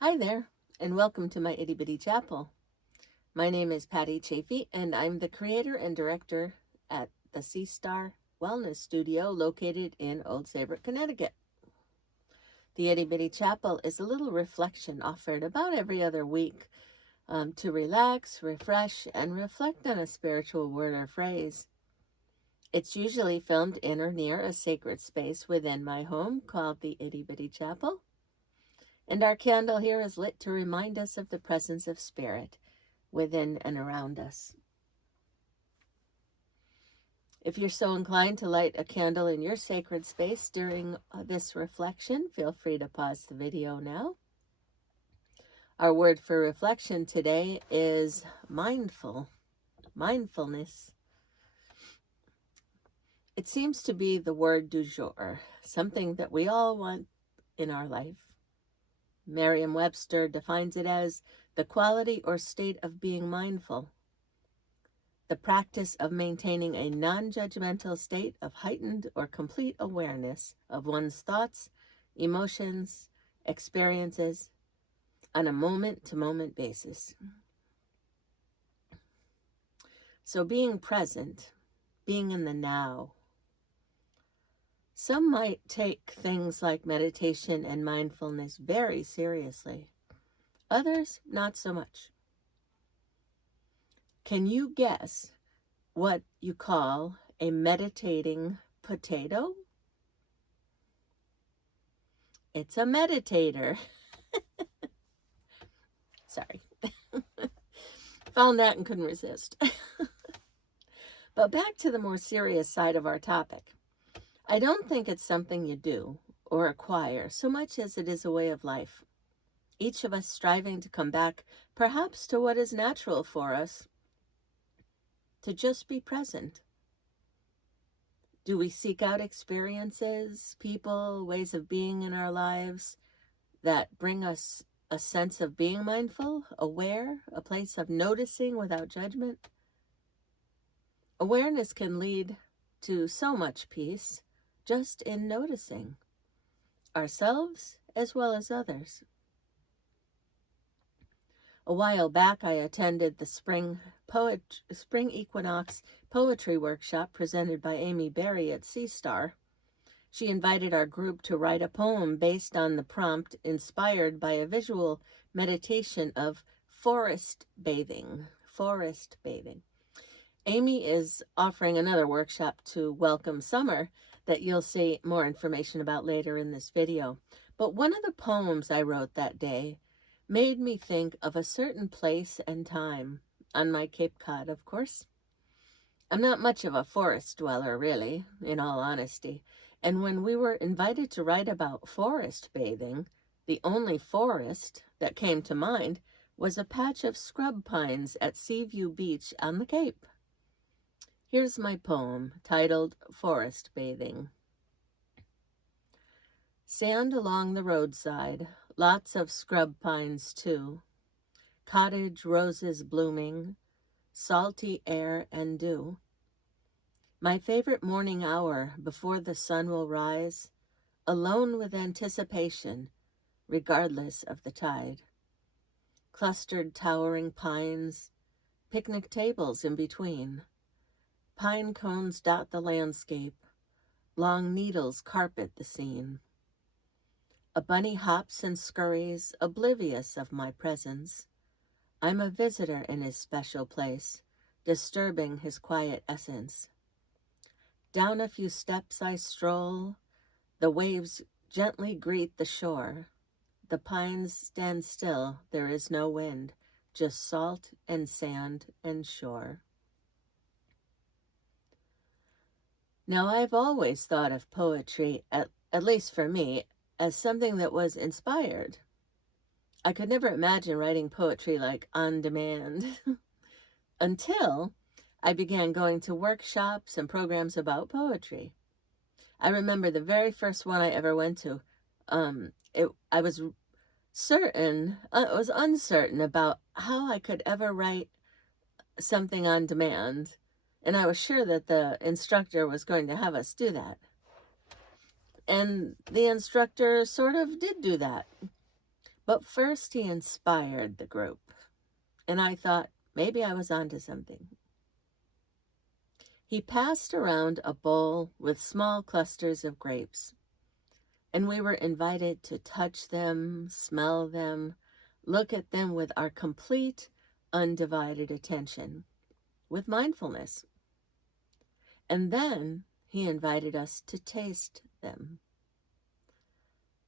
Hi there, and welcome to my itty bitty chapel. My name is Patty Chafee, and I'm the creator and director at the Sea Star Wellness Studio located in Old Saybrook, Connecticut. The itty bitty chapel is a little reflection offered about every other week to relax, refresh, and reflect on a spiritual word or phrase. It's usually filmed in or near a sacred space within my home called the itty bitty chapel. And our candle here is lit to remind us of the presence of spirit within and around us. If you're so inclined to light a candle in your sacred space during this reflection, feel free to pause the video now. Our word for reflection today is mindfulness. It seems to be the word du jour, something that we all want in our life. Merriam-Webster defines it as the quality or state of being mindful, the practice of maintaining a non-judgmental state of heightened or complete awareness of one's thoughts, emotions, experiences on a moment-to-moment basis. So being present, being in the now. Some might take things like meditation and mindfulness very seriously. Others, not so much. Can you guess what you call a meditating potato? It's a meditator. Sorry. Found that and couldn't resist. But back to the more serious side of our topic. I don't think it's something you do or acquire so much as it is a way of life. Each of us striving to come back perhaps to what is natural for us, to just be present. Do we seek out experiences, people, ways of being in our lives that bring us a sense of being mindful, aware, a place of noticing without judgment? Awareness can lead to so much peace just in noticing ourselves as well as others. A while back, I attended the spring equinox poetry workshop presented by Amy Berry at Sea Star. She invited our group to write a poem based on the prompt inspired by a visual meditation of forest bathing. Amy is offering another workshop to welcome summer that you'll see more information about later in this video. But one of the poems I wrote that day made me think of a certain place and time on my Cape Cod, of course. I'm not much of a forest dweller, really, in all honesty. And when we were invited to write about forest bathing, the only forest that came to mind was a patch of scrub pines at Seaview Beach on the Cape. Here's my poem titled Forest Bathing. Sand along the roadside, lots of scrub pines too, cottage roses blooming, salty air and dew. My favorite morning hour before the sun will rise, alone with anticipation, regardless of the tide. Clustered towering pines, picnic tables in between. Pine cones dot the landscape, long needles carpet the scene. A bunny hops and scurries, oblivious of my presence. I'm a visitor in his special place, disturbing his quiet essence. Down a few steps I stroll, the waves gently greet the shore. The pines stand still, there is no wind, just salt and sand and shore. Now, I've always thought of poetry, at least for me, as something that was inspired. I could never imagine writing poetry like on demand until I began going to workshops and programs about poetry. I remember the very first one I ever went to. I was uncertain about how I could ever write something on demand, and I was sure that the instructor was going to have us do that. And the instructor sort of did do that. But first he inspired the group, and I thought maybe I was onto something. He passed around a bowl with small clusters of grapes, and we were invited to touch them, smell them, look at them with our complete, undivided attention, with mindfulness. And then he invited us to taste them.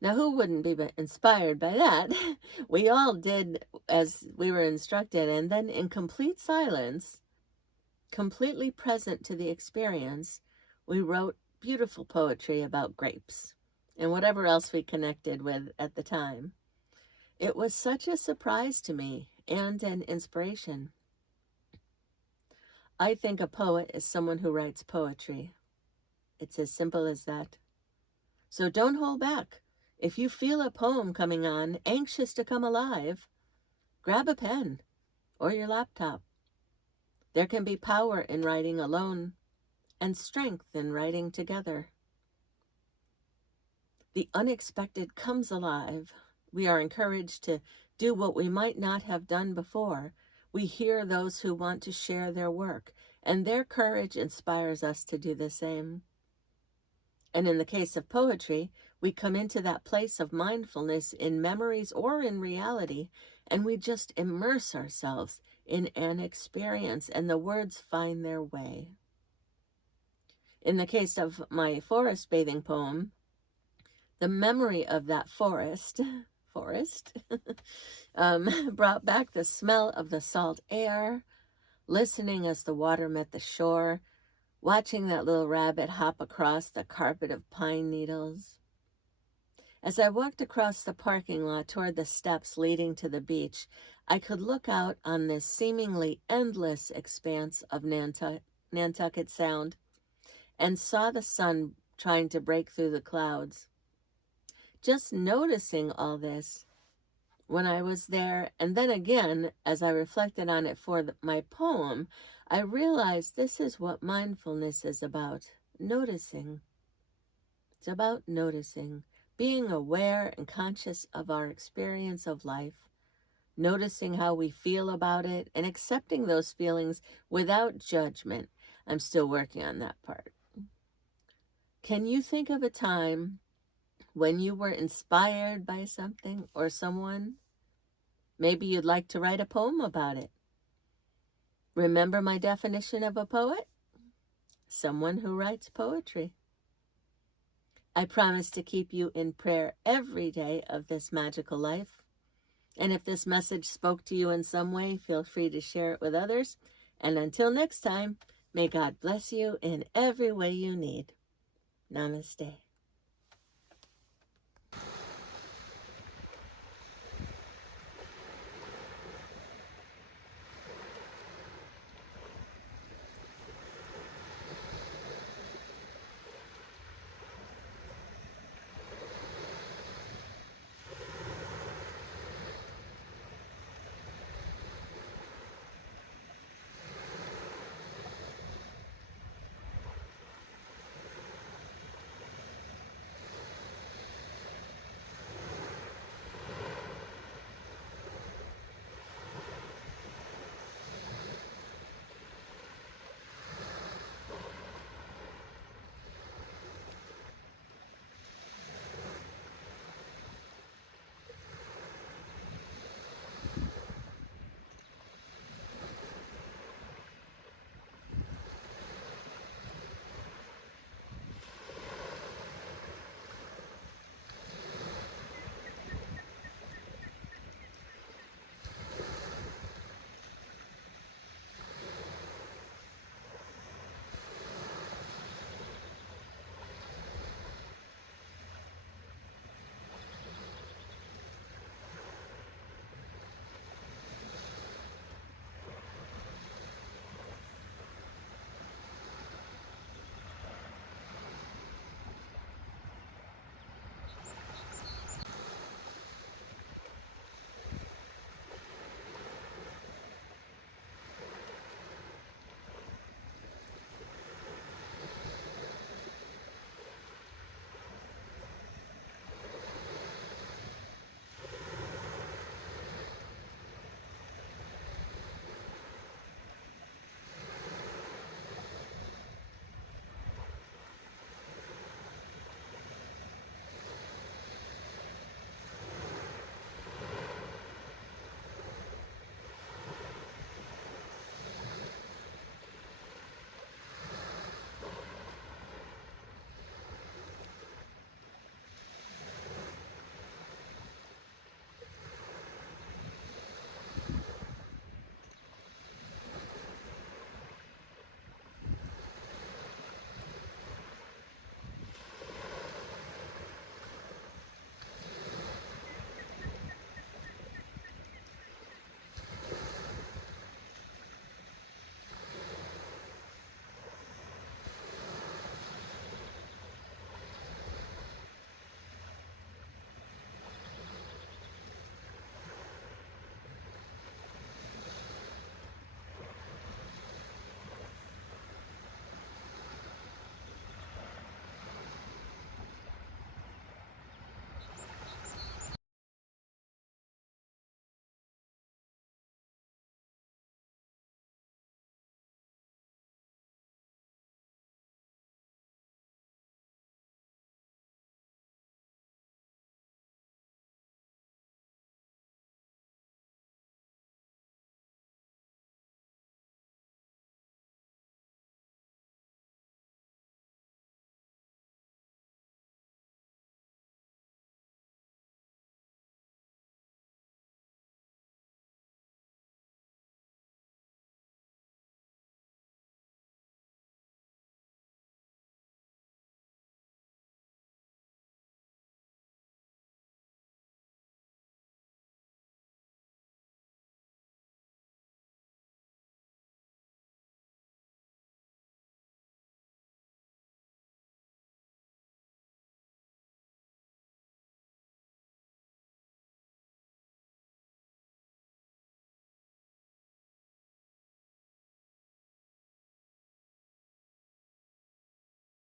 Now, who wouldn't be inspired by that? We all did as we were instructed, and then in complete silence, completely present to the experience, we wrote beautiful poetry about grapes and whatever else we connected with at the time. It was such a surprise to me and an inspiration. I think a poet is someone who writes poetry. It's as simple as that. So don't hold back. If you feel a poem coming on, anxious to come alive, grab a pen or your laptop. There can be power in writing alone and strength in writing together. The unexpected comes alive. We are encouraged to do what we might not have done before. We hear those who want to share their work, and their courage inspires us to do the same. And in the case of poetry, we come into that place of mindfulness in memories or in reality, and we just immerse ourselves in an experience, and the words find their way. In the case of my forest bathing poem, the memory of that forest brought back the smell of the salt air, listening as the water met the shore, watching that little rabbit hop across the carpet of pine needles. As I walked across the parking lot toward the steps leading to the beach, I could look out on this seemingly endless expanse of Nantucket Sound and saw the sun trying to break through the clouds. Just noticing all this when I was there, and then again, as I reflected on it for my poem, I realized this is what mindfulness is about, noticing. It's about noticing, being aware and conscious of our experience of life, noticing how we feel about it, and accepting those feelings without judgment. I'm still working on that part. Can you think of a time when you were inspired by something or someone? Maybe you'd like to write a poem about it. Remember my definition of a poet? Someone who writes poetry. I promise to keep you in prayer every day of this magical life. And if this message spoke to you in some way, feel free to share it with others. And until next time, may God bless you in every way you need. Namaste.